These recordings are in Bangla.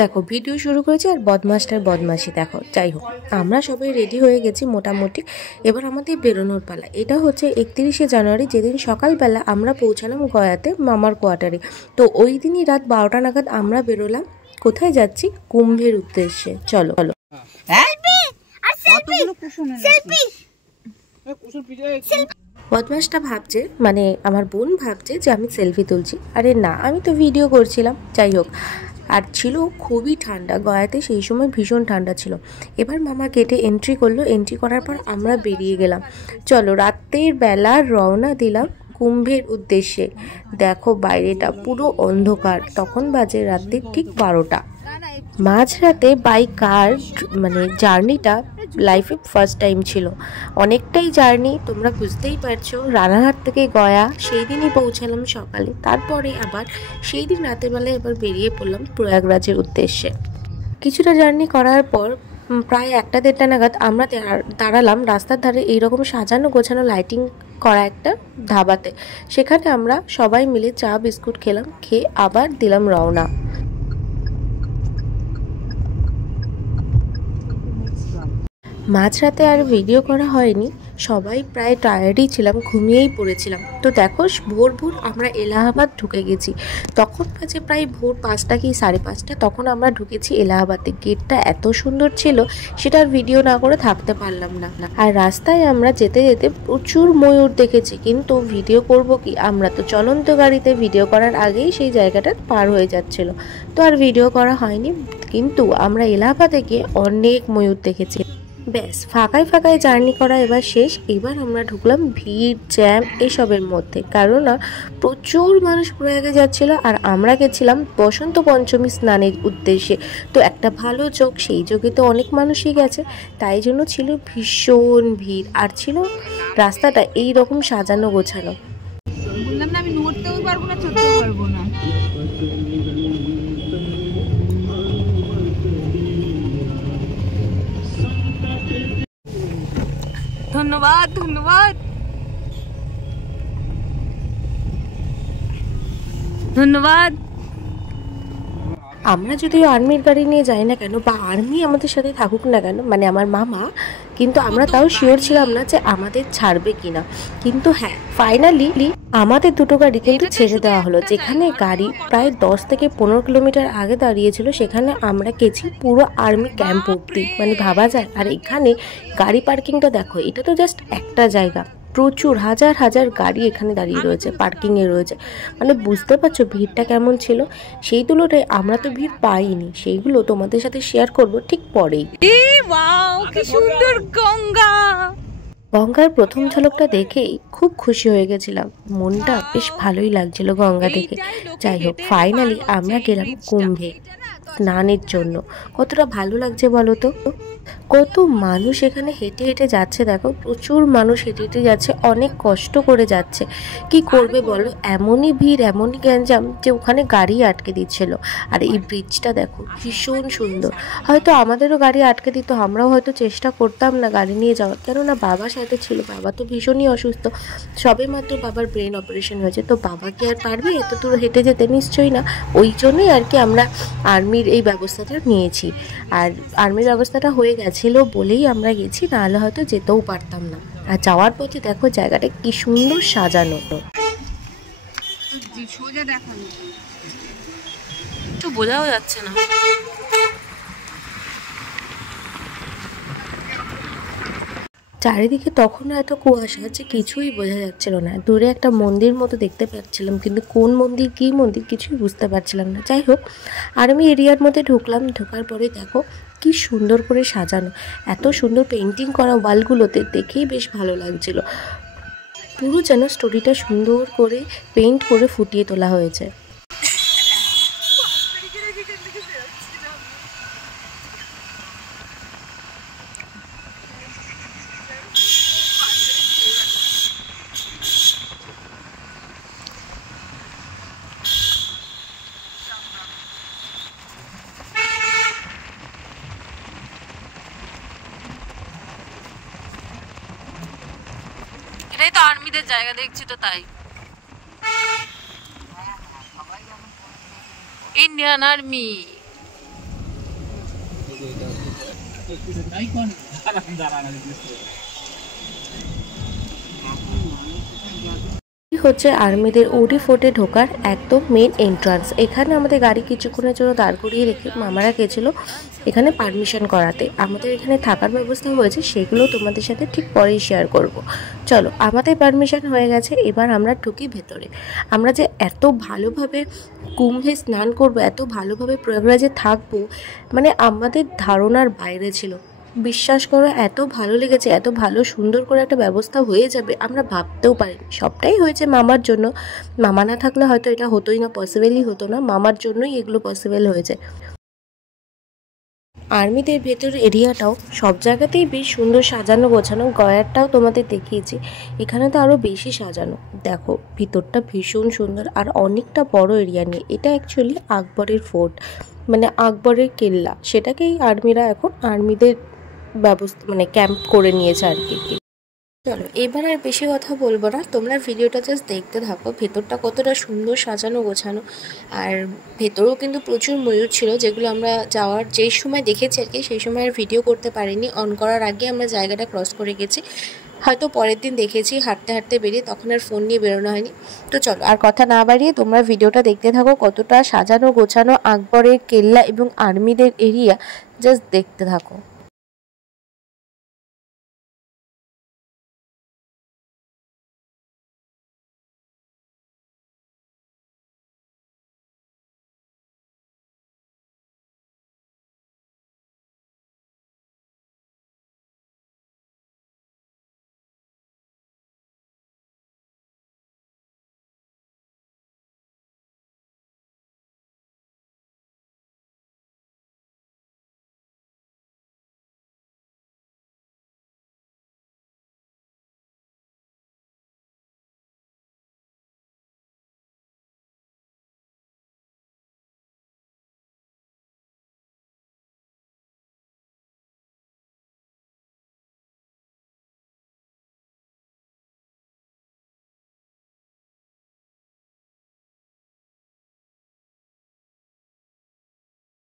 দেখো ভিডিও শুরু করেছি আর বদমাসটার বদমাসি দেখো। যাই হোক, আমরা সবাই রেডি হয়ে গেছি মোটামুটি। এবার আমাদের বেরোনোর পালা। এটা হচ্ছে 31শে জানুয়ারি, যেদিন সকালবেলা আমরা পৌঁছালাম গয়াতে মামার কোয়ার্টারে। তো ওই দিনই রাত 12টা নাগাদ আমরা বেরোলাম। কোথায় যাচ্ছি? কুম্ভের উদ্দেশ্যে। চলো চলো। বদমাসটা ভাবছে, মানে আমার বোন ভাবছে যে আমি সেলফি তুলছি। আরে না, আমি তো ভিডিও করছিলাম। যাই হোক, আর ছিল খুবই ঠান্ডা গয়াতে, সেই সময় ভীষণ ঠান্ডা ছিল। এবার মামা গেটে এন্ট্রি করলো। এন্ট্রি করার পর আমরা বেরিয়ে গেলাম। চলো, রাতের বেলা রওনা দিলাম কুম্ভের উদ্দেশ্যে। দেখো বাইরেটা পুরো অন্ধকার, তখন বাজে রাত্রির ঠিক 12টা। মাঝরাতে বাই কার মানে জার্নিটা লাইফে ফার্স্ট টাইম ছিল। অনেকটাই জার্নি, তোমরা বুঝতেই পারছো। রানাঘাট থেকে গয়া সেই দিনই পৌঁছালাম সকালে। তারপরে আবার সেই দিন রাতের বেলায় এবার বেরিয়ে পড়লাম প্রয়াগরাজের উদ্দেশ্যে। কিছুটা জার্নি করার পর প্রায় 1টা-1:30টা নাগাদ আমরা দাঁড়ালাম রাস্তার ধারে এইরকম সাজানো গোছানো লাইটিং করা একটা ধাবাতে। সেখানে আমরা সবাই মিলে চা বিস্কুট খেলাম, খেয়ে আবার দিলাম রওনা। মাঝরাতে আর ভিডিও করা হয়নি, সবাই প্রায় টায়ার্ডই ছিলাম, ঘুমিয়েই পড়েছিলাম। তো দেখো ভোর ভোর আমরা এলাহাবাদ ঢুকে গেছি। তখন বাজে প্রায় ভোর 5টা কি 5:30। তখন আমরা ঢুকেছি এলাহাবাদে। গেটটা এত সুন্দর ছিল, সেটার ভিডিও না করে থাকতে পারলাম না। আর রাস্তায় আমরা যেতে যেতে প্রচুর ময়ূর দেখেছি, কিন্তু ভিডিও করব কি, আমরা তো চলন্ত গাড়িতে। ভিডিও করার আগেই সেই জায়গাটা পার হয়ে যাচ্ছিল, তো আর ভিডিও করা হয়নি। কিন্তু আমরা এলাহাবাদে গিয়ে অনেক ময়ূর দেখেছি। ব্যাস, ফাঁকায় ফাঁকায় জার্নি করা এবার শেষ। এবার আমরা ঢুকলাম ভিড় জ্যাম এসবের মধ্যে, কারণ প্রচুর মানুষ প্রয়াগে যাচ্ছিল। আর আমরা গেছিলাম বসন্ত পঞ্চমী স্নানের উদ্দেশ্যে। তো একটা ভালো যোগ, সেই যোগে তো অনেক মানুষই গেছে, তাই জন্য ছিল ভীষণ ভিড়। আর ছিল রাস্তাটা এই রকম সাজানো গোছানো। বললাম না আমি নড়তেও পারবো না, চলতেও পারবো না। ধন্যবাদ ধন্যবাদ ধন্যবাদ। আমরা যদিও আর্মির গাড়ি নিয়ে যাই না কেন, বা আর্মি আমাদের সাথে থাকুক না কেন, মানে আমার মামা, কিন্তু আমরা তাও শিওর ছিলাম না যে আমাদের ছাড়বে কিনা। কিন্তু হ্যাঁ, ফাইনালি আমাদের দুটো গাড়ি কিন্তু ছেড়ে দেওয়া হলো। যেখানে গাড়ি প্রায় 10 থেকে 15 কিলোমিটার আগে দাঁড়িয়েছিল, সেখানে আমরা গেছি পুরো আর্মি ক্যাম্প অব্দি। মানে ভাবা যায়। আর এখানে গাড়ি পার্কিংটা দেখো, এটা তো জাস্ট একটা জায়গা, প্রচুর হাজার হাজার গাড়ি এখানে দাঁড়িয়ে রয়েছে, পার্কিংয়ে রয়েছে। মানে বুঝতে পারছো ভিড়টা কেমন ছিল। সেই তুলনায় আমরা তো ভিড় পাইনি, সেইগুলো তোমাদের সাথে শেয়ার করব ঠিক পরেই। কি সুন্দর গঙ্গা! গঙ্গার প্রথম ঝলকটা দেখেই খুব খুশি হয়ে গেছিলাম, মনটা বেশ ভালোই লাগছিল গঙ্গা দেখে। যাই হোক, ফাইনালি আমরা গেলাম কুম্ভে স্নানের জন্য। কতটা ভালো লাগছে বলো তো। কত মানুষ এখানে হেঁটে হেঁটে যাচ্ছে, দেখো প্রচুর মানুষ হেঁটে হেঁটে যাচ্ছে, অনেক কষ্ট করে যাচ্ছে। কি করবে বলো, এমনই ভিড় এমনই গ্যাঞ্জাম যে ওখানে গাড়ি আটকে দিচ্ছিল। আর এই ব্রিজটা দেখো ভীষণ সুন্দর। হয়তো আমাদেরও গাড়ি আটকে দিত, আমরাও হয়তো চেষ্টা করতাম না গাড়ি নিয়ে যাওয়ার, কেননা বাবা সাথে ছিল। বাবা তো ভীষণই অসুস্থ, সবে মাত্র বাবার ব্রেন অপারেশন হয়েছে। তো বাবা কি আর পারবে এত দূর হেঁটে যেতে? নিশ্চয়ই না। ওই জন্যই আর কি আমরা আর্মির এই ব্যবস্থাটা নিয়েছি। আর আর্মির ব্যবস্থাটা হয়ে গেছিল বলেই আমরা গেছি, নাহলে হয়তো যেতেও পারতাম না। আর যাওয়ার পথে দেখো জায়গাটা কি সুন্দর সাজানো। সোজা দেখানো তো বোঝাও যাচ্ছে না। চারিদিকে তখন এত কুয়াশা যে কিছুই বোঝা যাচ্ছিল না। দূরে একটা মন্দির মতো দেখতে পাচ্ছিলাম, কিন্তু কোন মন্দির কী মন্দির কিছুই বুঝতে পারছিলাম না। যাই হোক, আর্মি এরিয়ার মধ্যে ঢুকলাম। ঢোকার পরে দেখো কি সুন্দর করে সাজানো, এত সুন্দর পেন্টিং করা ওয়ালগুলোতে, দেখেই বেশ ভালো লাগছিল। পুরো যেন স্টোরিটা সুন্দর করে পেইন্ট করে ফুটিয়ে তোলা হয়েছে। এটাই তো আর্মিদের জায়গা, দেখছি তো তাই। Indian army. হচ্ছে আর্মিদের ওডি ফোর্টে ঢোকার একদম মেন এন্ট্রান্স। এখানে আমাদের গাড়ি কিছুক্ষণের জন্য দাঁড় করিয়ে রেখে মামারা গেছিল এখানে পারমিশন করাতে। আমাদের এখানে থাকার ব্যবস্থা হয়েছে, সেগুলো তোমাদের সাথে ঠিক পরেই শেয়ার করব। চলো, আমাদের পারমিশন হয়ে গেছে, এবার আমরা ঢুকি ভেতরে। আমরা যে এত ভালোভাবে কুম্ভে স্নান করব, এত ভালোভাবে প্রয়াগরাজে থাকবো, মানে আমাদের ধারণার বাইরে ছিল। বিশ্বাস করো, এত ভালো লেগেছে, এত ভালো সুন্দর করে একটা ব্যবস্থা হয়ে যাবে আমরা ভাবতেও পারিনি। সবটাই হয়েছে মামার জন্য। মামা না থাকলে হয়তো এটা হতোই না, পসিবলই হতো না। মামার জন্যই এগুলো পসিবল হয়েছে। আর্মিদের ভেতর এরিয়াটাও সব জায়গাতেই বেশ সুন্দর সাজানো গোছানো। গয়ারটাও তোমাদের দেখিয়েছি, এখানে তো আরও বেশি সাজানো। দেখো ভিতরটা ভীষণ সুন্দর আর অনেকটা বড় এরিয়া নিয়ে। এটা অ্যাকচুয়ালি আকবরের ফোর্ট, মানে আকবরের কেল্লা। সেটাকেই আর্মিরা এখন আর্মিদের ব্যবস্থা মানে ক্যাম্প করে নিয়েছে আর কি। চলো, এবার আর বেশি কথা বলবো না, তোমরা ভিডিওটা জাস্ট দেখতে থাকো। ভেতরটা কতটা সুন্দর সাজানো গোছানো। আর ভেতরেও কিন্তু প্রচুর ময়ূর ছিল, যেগুলো আমরা যাওয়ার যেই সময় দেখেছি আর কি, সেই সময় আর ভিডিও করতে পারিনি। অন করার আগে আমরা জায়গাটা ক্রস করে গেছি, হয়তো পরের দিন দেখেছি হাঁটতে হাঁটতে বেরিয়ে, তখন আর ফোন নিয়ে বেরোনো হয়নি। তো চলো, আর কথা না বাড়িয়ে তোমরা ভিডিওটা দেখতে থাকো। কতটা সাজানো গোছানো আকবরের কেল্লা এবং আর্মিদের এরিয়া, জাস্ট দেখতে থাকো।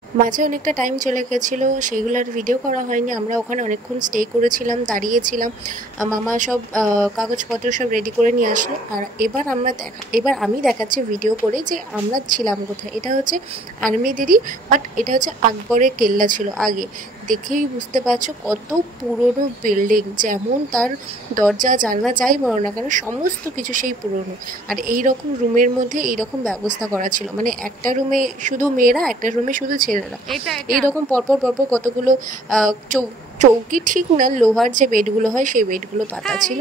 মাঝে অনেকটা টাইম চলে গেছিলো, সেইগুলোর ভিডিও করা হয়নি। আমরা ওখানে অনেকক্ষণ স্টে করেছিলাম, দাঁড়িয়েছিলাম। মামা সব কাগজপত্র সব রেডি করে নিয়ে আসলো। আর এবার আমি দেখাচ্ছি ভিডিও করে যে আমরা ছিলাম কোথায়। এটা হচ্ছে আর্মিদেরই, বাট এটা হচ্ছে আকবরের কেল্লা ছিল আগে। দেখেই বুঝতে পারছো কত পুরনো বিল্ডিং, যেমন তার দরজা জানলা যাই বলো না কেন, সমস্ত কিছু সেই পুরনো। আর এই রকম রুমের মধ্যে এই রকম ব্যবস্থা করা ছিল, মানে একটা রুমে শুধু মেয়েরা, একটা রুমে শুধু ছেলেরা। এইরকম পরপর পরপর কতগুলো চৌকি ঠিক না, লোহার যে বেডগুলো হয় সেই বেডগুলো পাতা ছিল।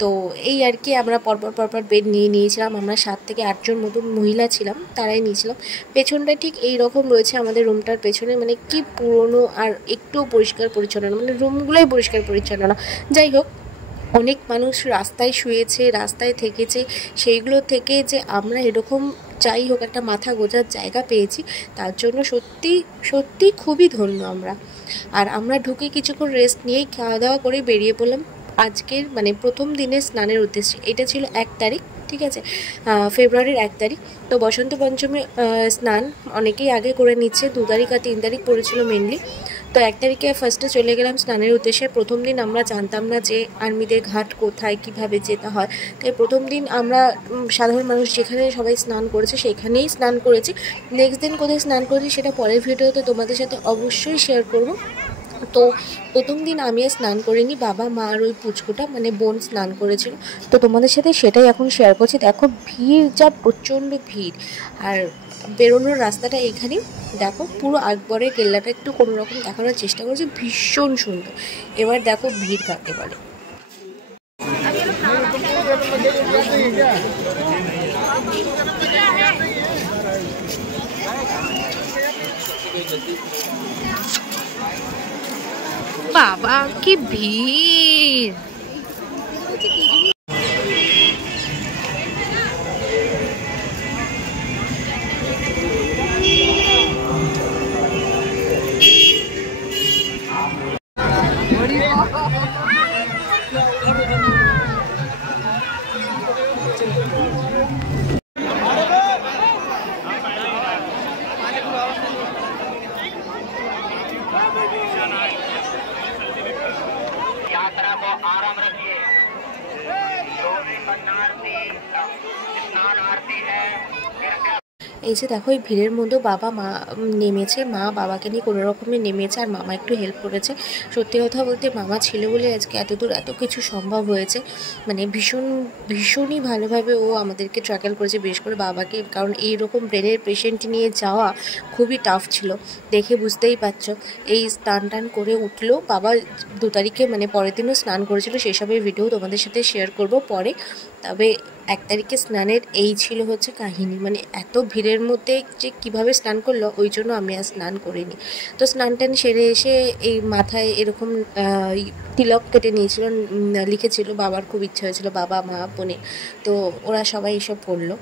তো এই আর কি, আমরা পরপর বেড নিয়েছিলাম। আমরা 7 থেকে 8 জন মতো মহিলা ছিলাম, তারাই নিয়েছিলাম। পেছনটা ঠিক এই রকম রয়েছে আমাদের রুমটার পেছনে, মানে কি পুরনো আর একটুও পরিষ্কার পরিচ্ছন্ন না, মানে রুমগুলোই পরিষ্কার পরিচ্ছন্ন না। যাই হোক, অনেক মানুষ রাস্তায় শুয়েছে, রাস্তায় থেকেছে, সেইগুলো থেকে যে আমরা এরকম যাই হোক একটা মাথা গোঁজার জায়গা পেয়েছি, তার জন্য সত্যি সত্যি খুবই ধন্য আমরা। আর আমরা ঢুকে কিছুক্ষণ রেস্ট নিয়েই খাওয়া দাওয়া করে বেরিয়ে পড়লাম আজকের মানে প্রথম দিনের স্নানের উদ্দেশ্যে। এটা ছিল 1 তারিখ, ঠিক আছে, ফেব্রুয়ারির 1 তারিখ। তো বসন্ত পঞ্চমী স্নান অনেকেই আগে করে নিচ্ছে, 2 তারিখ আর 3 তারিখ পড়েছিল মেনলি। তো 1 তারিখে ফার্স্টে চলে গেলাম স্নানের উদ্দেশ্যে। প্রথম দিন আমরা জানতাম না যে আর্মিদের ঘাট কোথায়, কিভাবে যেতে হয়। তাই প্রথম দিন আমরা সাধারণ মানুষ যেখানে সবাই স্নান করেছে সেখানেই স্নান করেছি। নেক্সট দিন কোথায় স্নান করেছি সেটা পরের ভিডিওতে তোমাদের সাথে অবশ্যই শেয়ার করব। তো প্রথম দিন আমি স্নান করিনি, বাবা মা আর ওই পুচকুটা মানে বোন স্নান করেছিল। তো তোমাদের সাথে সেটাই এখন শেয়ার করছি। দেখো ভিড়, যা প্রচণ্ড ভিড়। আর বেরোনোর রাস্তাটা এখানে দেখো, পুরো আকবরের কেল্লাটা একটু কোনো রকম দেখানোর চেষ্টা করছি, ভীষণ সুন্দর। এবার দেখো ভিড় কাকে বলে। বাবা কি ভিড়! এই যে দেখো এই ভিড়ের মধ্যেও বাবা মা নেমেছে, মা বাবাকে নিয়ে কোনো রকমে নেমেছে, আর মামা একটু হেল্প করেছে। সত্যি কথা বলতে মামা ছিল বলে আজকে এতদূর এত কিছু সম্ভব হয়েছে। মানে ভীষণই ভালোভাবে ও আমাদেরকে ট্র্যাকেল করেছে, বিশেষ করে বাবাকে, কারণ এইরকম ব্রেনের পেশেন্ট নিয়ে যাওয়া খুবই টাফ ছিল। দেখে বুঝতেই পারছো। এই স্নান টান করে উঠলো বাবা 2 তারিখে, মানে পরের দিনও স্নান করেছিল, সেসবের ভিডিও তোমাদের সাথে শেয়ার করব পরে। তবে 1 তারিখে স্নানের এই ছিল হচ্ছে কাহিনী, মানে এত ভিড়ের মধ্যে যে কিভাবে স্নান করলো, ওই জন্য আমি আর স্নান করিনি। তো স্নান টান সেরে এসে এই মাথায় এরকম তিলক কেটে নিয়েছিল, লিখেছিল, বাবার খুব ইচ্ছা হয়েছিল, বাবা মা বোনে, তো ওরা সবাই এসব করলো।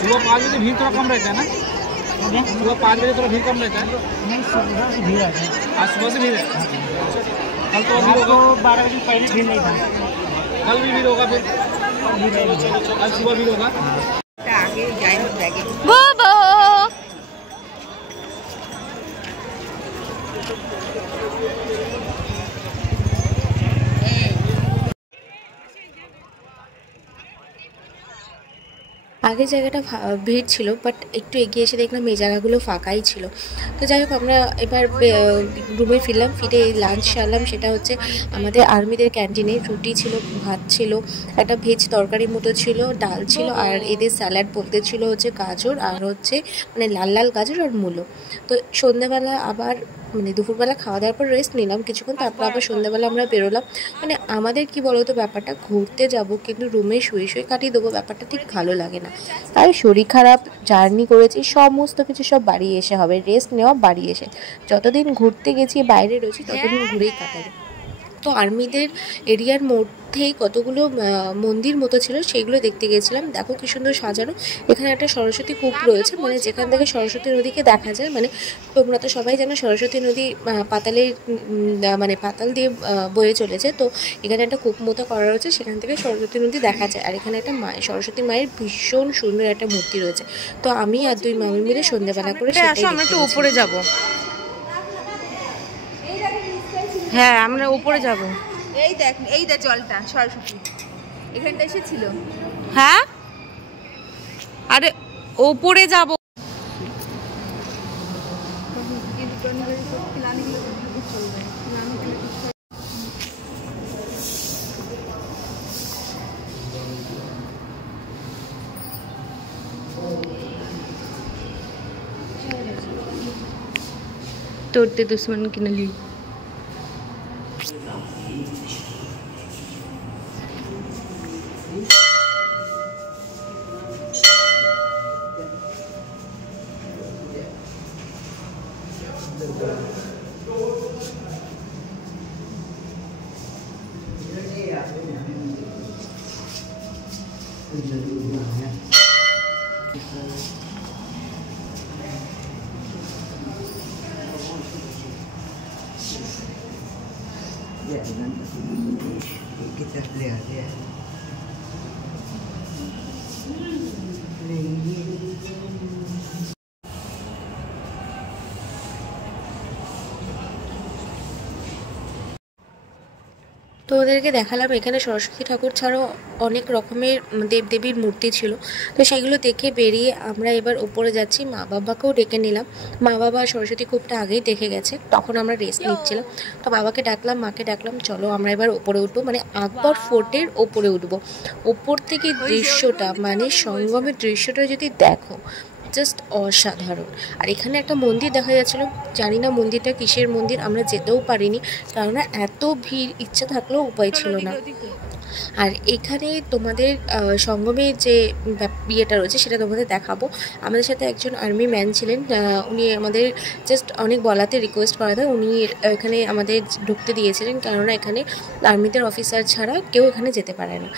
सुबह 5 बजे भीड़ थोड़ा कम रहता है ना? सुबह 5 बजे थोड़ा भीड़ कम रहता है। सुबह से भीड़ है, आज सुबह से भीड़ है। कल तो भीड़ होगा, 12 बजे पहले भीड़ नहीं था। कल भी भीड़ होगा, फिर आज सुबह भीड़ होगा। আগে জায়গাটা ভিড় ছিল, বাট একটু এগিয়ে এসে দেখলাম এই জায়গাগুলো ফাঁকাই ছিল। তো যাই হোক আমরা এবার রুমে ফিরলাম, ফিরে লাঞ্চ সারলাম। সেটা হচ্ছে আমাদের আর্মিদের ক্যান্টিনে রুটি ছিল, ভাত ছিল, একটা ভেজ তরকারির মতো ছিল, ডাল ছিল, আর এদের স্যালাড বলতে ছিল হচ্ছে গাজর, আর হচ্ছে মানে লাল লাল গাজর আর মূলো। তো সন্ধ্যাবেলা আবার মানে দুপুরবেলা খাওয়া দাওয়ার পর রেস্ট নিলাম কিছুক্ষণ, তারপর আবার সন্ধ্যাবেলা আমরা বেরোলাম। মানে আমাদের কি বলতো ব্যাপারটা, ঘুরতে যাব কিন্তু রুমে শুয়ে শুয়ে কাটিয়ে দেবো, ব্যাপারটা ঠিক ভালো লাগে না। তাই শরীর খারাপ, জার্নি করেছি, সমস্ত কিছু সব বাড়ি এসে হবে, রেস্ট নেওয়া বাড়ি এসে। যতদিন ঘুরতে গেছি বাইরে রয়েছি ততদিন ঘুরেই কাটাবে। তো আর্মিদের এরিয়ার মধ্যেই কতগুলো মন্দির মতো ছিল, সেইগুলো দেখতে গেছিলাম। দেখো কি সুন্দর সাজানো। এখানে একটা সরস্বতী কূপ রয়েছে, মানে যেখান থেকে সরস্বতী নদীকে দেখা যায়। মানে তোমরা তো সবাই জানো সরস্বতী নদী পাতালের মানে পাতাল দিয়ে বয়ে চলেছে। তো এখানে একটা কূপ মতো করা রয়েছে, সেখান থেকে সরস্বতী নদী দেখা যায়। আর এখানে একটা সরস্বতী মায়ের ভীষণ সুন্দর একটা মূর্তি রয়েছে। তো আমি আর 2 মামি মিলে সন্ধ্যাবেলা করে আমরা একটু উপরে যাব। হ্যাঁ আমরা উপরে যাব। এই দেখ জলটা সরস্বতী এখানটা এসেছিল। হ্যাঁ আরে উপরে যাব। तोड़ते दुश्मन की नली। Ya, kita lihat ya. তো ওদেরকে দেখালাম এখানে সরস্বতী ঠাকুর ছাড়াও অনেক রকমের দেবদেবীর মূর্তি ছিল। তো সেগুলো দেখে বেরিয়ে আমরা এবার উপরে যাচ্ছি। মা বাবাকেও ডেকে নিলাম। মা বাবা সরস্বতী কূপটা আগেই দেখে গেছে, তখন আমরা রেস্ট নিচ্ছিলাম। তো বাবাকে ডাকলাম, মাকে ডাকলাম, চলো আমরা এবার ওপরে উঠবো, মানে আকবর ফোর্টের ওপরে উঠবো। ওপর থেকে দৃশ্যটা, মানে সঙ্গমের দৃশ্যটা যদি দেখো, জাস্ট অসাধারণ। আর এখানে একটা মন্দির দেখা যাচ্ছিলো, জানি না মন্দিরটা কিসের মন্দির, আমরা যেতেও পারিনি, কেননা এত ভিড়, ইচ্ছা থাকলেও উপায় ছিল না। আর এখানে তোমাদের সঙ্গমের যে বিয়েটা রয়েছে সেটা তোমাদের দেখাবো। আমাদের সাথে একজন আর্মি ম্যান ছিলেন, উনি আমাদের জাস্ট অনেক বলাতে রিকোয়েস্ট করাতে উনি এখানে আমাদের ঢুকতে দিয়েছিলেন, কেননা এখানে আর্মিদের অফিসার ছাড়া কেউ এখানে যেতে পারে না।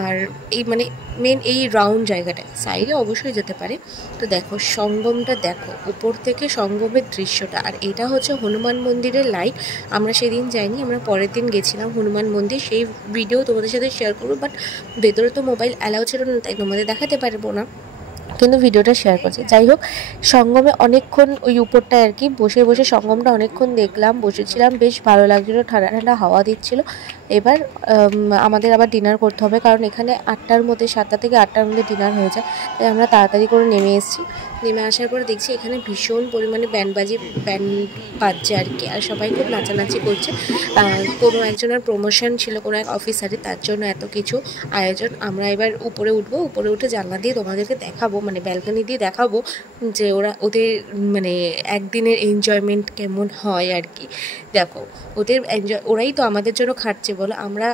আর এই মানে মেন এই রাউন্ড জায়গাটা, সাইডে অবশ্যই যেতে পারে। তো দেখো সঙ্গমটা, দেখো উপর থেকে সঙ্গমের দৃশ্যটা। আর এটা হচ্ছে হনুমান মন্দিরের লাইট। আমরা সেদিন যাইনি, আমরা পরের দিন গেছিলাম হনুমান মন্দির, সেই ভিডিও তোমাদের সাথে শেয়ার করবো, বাট ভেতরে তো মোবাইল অ্যালাউ ছিল না, তাই তোমাদের দেখাতে পারবো না, কিন্তু ভিডিওটা শেয়ার করছি। যাই হোক, সঙ্গমে অনেকক্ষণ ওই উপরটায় আর কি বসে বসে সঙ্গমটা অনেকক্ষণ দেখলাম, বসেছিলাম, বেশ ভালো লাগছিলো, ঠান্ডা ঠান্ডা হাওয়া দিচ্ছিল। এবার আমাদের আবার ডিনার করতে হবে, কারণ এখানে 8টার মধ্যে, 7টা থেকে 8টার মধ্যে ডিনার হয়ে যায়। তাই আমরা তাড়াতাড়ি করে নেমে এসেছি। নেমে আসার পরে দেখছি এখানে ভীষণ পরিমাণে ব্যান্ড বাজছে আর কি, আর সবাই খুব নাচানাচি করছে। কোনো একজনের প্রমোশন ছিল কোনো এক অফিসারে, তার জন্য এত কিছু আয়োজন। আমরা এবার উপরে উঠবো, উপরে উঠে জানলা দিয়ে তোমাদেরকে দেখাবো, মানে ব্যালকনি দিয়ে দেখাবো যে ওদের মানে একদিনের এনজয়মেন্ট কেমন হয় আর কি। দেখো ওদের ওরাই তো আমাদের জন্য খাটছে বলো, আমরা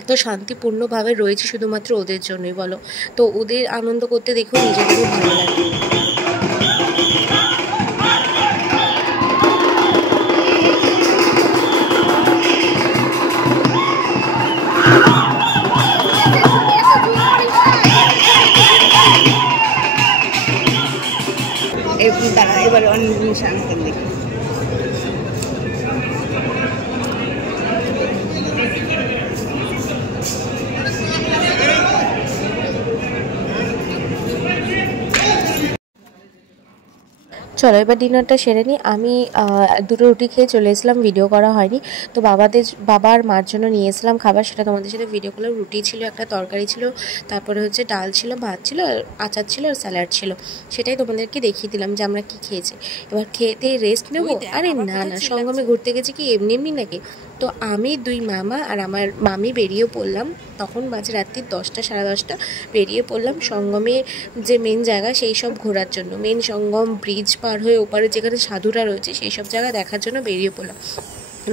এত শান্তিপূর্ণভাবে রয়েছি শুধুমাত্র ওদের জন্যই বলো। তো ওদের আনন্দ করতে দেখো নিজেদেরও ভালো লাগে। এবার অনেক জিনিস আনতে দেখি। চলো এবার ডিনারটা সেরে নিই। আমি দুটো রুটি খেয়ে চলে এসেছিলাম, ভিডিও করা হয়নি। তো বাবা আর মার জন্য নিয়ে এসেছিলাম খাবার, সেটা তোমাদের সাথে ভিডিও করলাম। রুটি ছিল, একটা তরকারি ছিল, তারপরে হচ্ছে ডাল ছিল, ভাত ছিল, আর আচার ছিল, আর স্যালাড ছিল। সেটাই তোমাদেরকে দেখিয়ে দিলাম যে আমরা কি খেয়েছি। এবার খেতে রেস্ট নেবো। আরে না না, সঙ্গমে ঘুরতে গেছি কি এমনি এমনি নাকি। তো আমি, দুই মামা আর আমার মামি বেরিয়ে পড়লাম। তখন বাজে রাত্রি 10টা, সাড়ে 10টা। বেরিয়ে পড়লাম সঙ্গমে যে মেন জায়গা সেই সব ঘোরার জন্য, মেন সঙ্গম ব্রিজ পার হয়ে ওপারে যেখানে সাধুরা রয়েছে সেই সব জায়গা দেখার জন্য বেরিয়ে পড়লাম।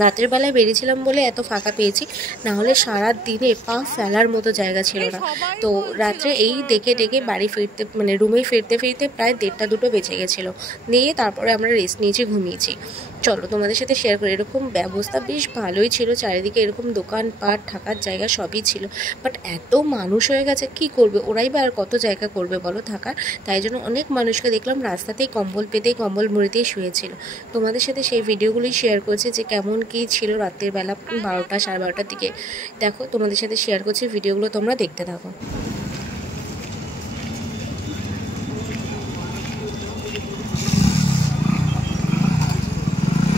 রাতের বেলায় বেরিয়েছিলাম বলে এত ফাঁকা পেয়েছি, না হলে সারা দিনে পা ফেলার মতো জায়গা ছিল না। তো রাত্রে এই ডেকে বাড়ি ফিরতে, মানে রুমে ফিরতে প্রায় 1:30 2টো বেজে গেছিলো। নিয়ে তারপরে আমরা রেস্ট নিয়েছি, ঘুমিয়েছি। চলো তোমাদের সাথে শেয়ার করি। এরকম ব্যবস্থা বেশ ভালোই ছিল, চারিদিকে এরকম দোকানপাট, থাকার জায়গা সবই ছিল। বাট এত মানুষ হয়ে গেছে, কি করবে ওরাই বা আর কত জায়গা করবে বলো থাকার। তাই জন্য অনেক মানুষকে দেখলাম রাস্তাতেই কম্বল পেতেই, কম্বল মুড়িতেই শুয়েছিল। তোমাদের সাথে সেই ভিডিওগুলোই শেয়ার করছি যে কেমন কী ছিল রাতের বেলা 12টা, সাড়ে 12টার দিকে। দেখো তোমাদের সাথে শেয়ার করছি, ভিডিওগুলো তোমরা দেখতে থাকো।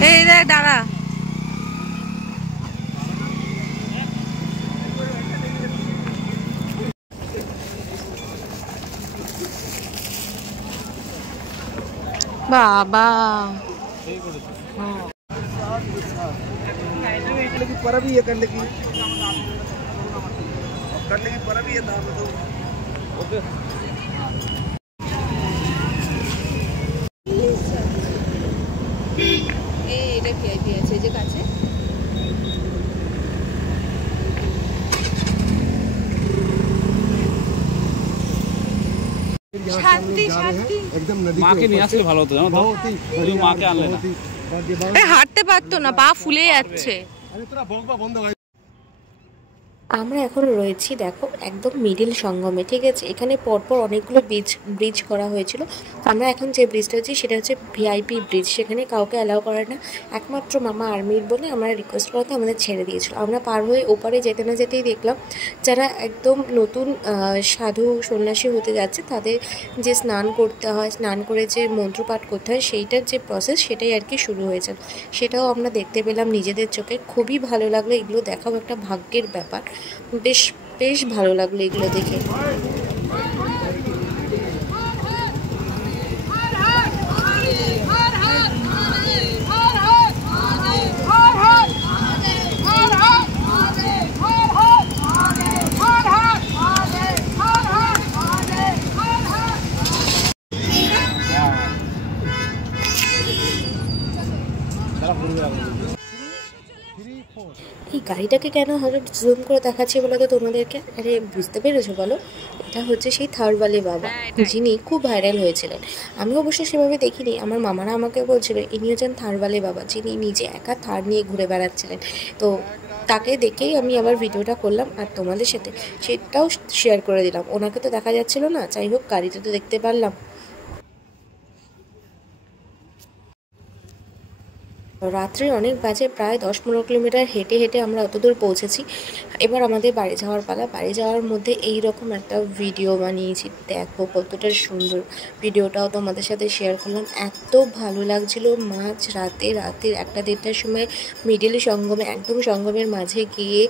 এই রে দাঁড়া, বাবা पर भी ये करने की पर भी ये दाम दो। ओके এটা ভিআইপি আছে যে কাছে। শান্তি শান্তি एकदम नदी মাকে নিয়ে আসলে ভালো হতো, জানো তো, যদি মাকে আনলে না। হাঁটতে পারতো না, পা ফুলে যাচ্ছে। अरे तेरा भोंकवा बंद हो। আমরা এখন রয়েছি দেখো একদম মিডিল সঙ্গমে, ঠিক আছে। এখানে পরপর অনেকগুলো ব্রিজ করা হয়েছিল। আমরা এখন যে ব্রিজটা হচ্ছে সেটা হচ্ছে ভিআইপি ব্রিজ, সেখানে কাউকে অ্যালাউ করে না, একমাত্র মামা আর্মির বলে আমরা রিকোয়েস্ট করাতে আমাদের ছেড়ে দিয়েছিল। আমরা পার হয়ে ওপারে যেতে না যেতেই দেখলাম যারা একদম নতুন সাধু সন্ন্যাসী হতে যাচ্ছে তাদের যে স্নান করতে হয়, স্নান করে যে মন্ত্রপাঠ করতে হয় সেইটার যে প্রসেস সেটাই আর কি শুরু হয়েছে। সেটাও আমরা দেখতে পেলাম নিজেদের চোখে, খুবই ভালো লাগলো। এগুলো দেখাও একটা ভাগ্যের ব্যাপার, বেশ ভালো লাগলো এগুলো দেখে। এই গাড়িটাকে কেন হঠাৎ জুম করে দেখাচ্ছি বলো তো তোমাদেরকে? আরে বুঝতে পেরেছো বলো? এটা হচ্ছে সেই থারওয়ালে বাবা, যিনি খুব ভাইরাল হয়েছিলেন। আমি অবশ্য সেভাবে দেখিনি, আমার মামারা আমাকে বলছিল ইনি হচ্ছেন থারওয়ালে বাবা, যিনি নিজে একা থার নিয়ে ঘুরে বেড়াচ্ছিলেন। তো তাকে দেখেই আমি আবার ভিডিওটা করলাম আর তোমাদের সাথে সেটাও শেয়ার করে দিলাম। ওনাকে তো দেখা যাচ্ছিল না, যাই হোক গাড়িটা তো দেখতে পারলাম। রাত্রে অনেক বাজে, প্রায় 10-15 কিলোমিটার হেঁটে হেঁটে আমরা অতদূর পৌঁছেছি। এবার আমাদের বাড়ি যাওয়ার পালা। বাড়ি যাওয়ার মধ্যে এই রকম একটা ভিডিও বানিয়েছি, দেখো কতটা সুন্দর। ভিডিওটাও তোমাদের সাথে শেয়ার করলাম। এত ভালো লাগছিল মাঝ রাতে, রাতের 1-1:30টার সময় মিডিল সঙ্গমে, একদম সঙ্গমের মাঝে গিয়ে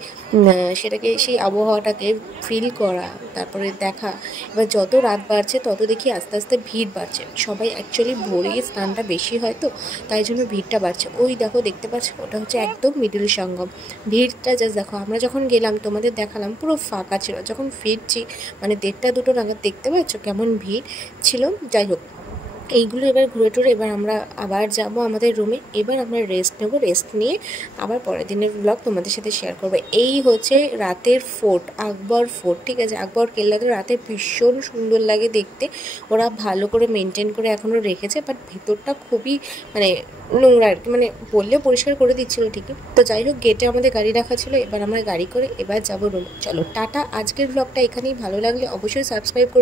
সেটাকে, সেই আবহাওয়াটাকে ফিল করা, তারপরে দেখা। এবার যত রাত বাড়ছে তত দেখি আস্তে আস্তে ভিড় বাড়ছে। সবাই অ্যাকচুয়ালি ভোরেই স্নানটা বেশি হয় তো, তাই জন্য ভিড়টা বাড়ছে। ওই দেখো দেখতে পাচ্ছ, ওটা হচ্ছে একদম মিডিল সঙ্গম। ভিড়টা জাস্ট দেখো, আমরা যখন গেলাম তোমাদের দেখালাম পুরো ফাঁকা ছিল, যখন ফিরছি মানে 1:30-2টো নাগাদ দেখতে পাচ্ছ কেমন ভিড় ছিল। যাই হোক, এইগুলো এবার ঘুরে টুরে এবার আমরা আবার যাব আমাদের রুমে। এবার আমরা রেস্ট নেব, রেস্ট নিয়ে আবার পরের দিনের ব্লগ তোমাদের সাথে শেয়ার করবো। এই হচ্ছে রাতের ফোর্ট, আকবর ফোর্ট, ঠিক আছে? আকবর কেল্লাতে রাতে ভীষণ সুন্দর লাগে দেখতে। ওরা ভালো করে মেনটেন করে এখনও রেখেছে, বাট ভেতরটা খুবই মানে নোংরা আর কি, মানে বললেও পরিষ্কার করে দিচ্ছিলো ঠিকই। তো যাই হোক, গেটে আমাদের গাড়ি রাখা ছিল, এবার আমরা গাড়ি করে এবার যাবো রুমে। চলো টাটা, আজকের ব্লগটা এখানেই। ভালো লাগলে অবশ্যই সাবস্ক্রাইব করতে